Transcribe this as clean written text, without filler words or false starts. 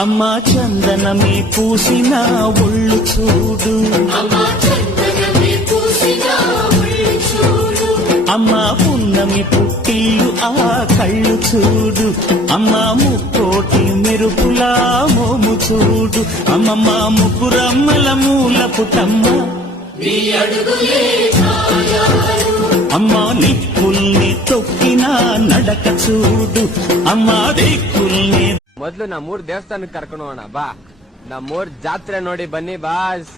అమ్మా చందనమే పూసిన ఒళ్ళు చూడు, అమ్మా పున్నమి పుట్టిల్లు ఆ కళ్ళు చూడు, అమ్మా ముక్కోటి మెరుపులా మోము చూడు, అమ్మమ్మ ముగ్గురమ్మల మూల పుటమ్మ అమ్మా నిప్పుల్ని తొక్కిన నడక చూడు, అమ్మా దిక్కుల్ని. ಮೊದ್ಲು ನಮ್ಮೂರ್ ದೇವಸ್ಥಾನಕ್ಕೆ ಕರ್ಕೊಂಡು ಹೋಗೋಣ ಬಾ. ನಮ್ಮೂರ್ ಜಾತ್ರೆ ನೋಡಿ ಬನ್ನಿ ಬಾಸ್.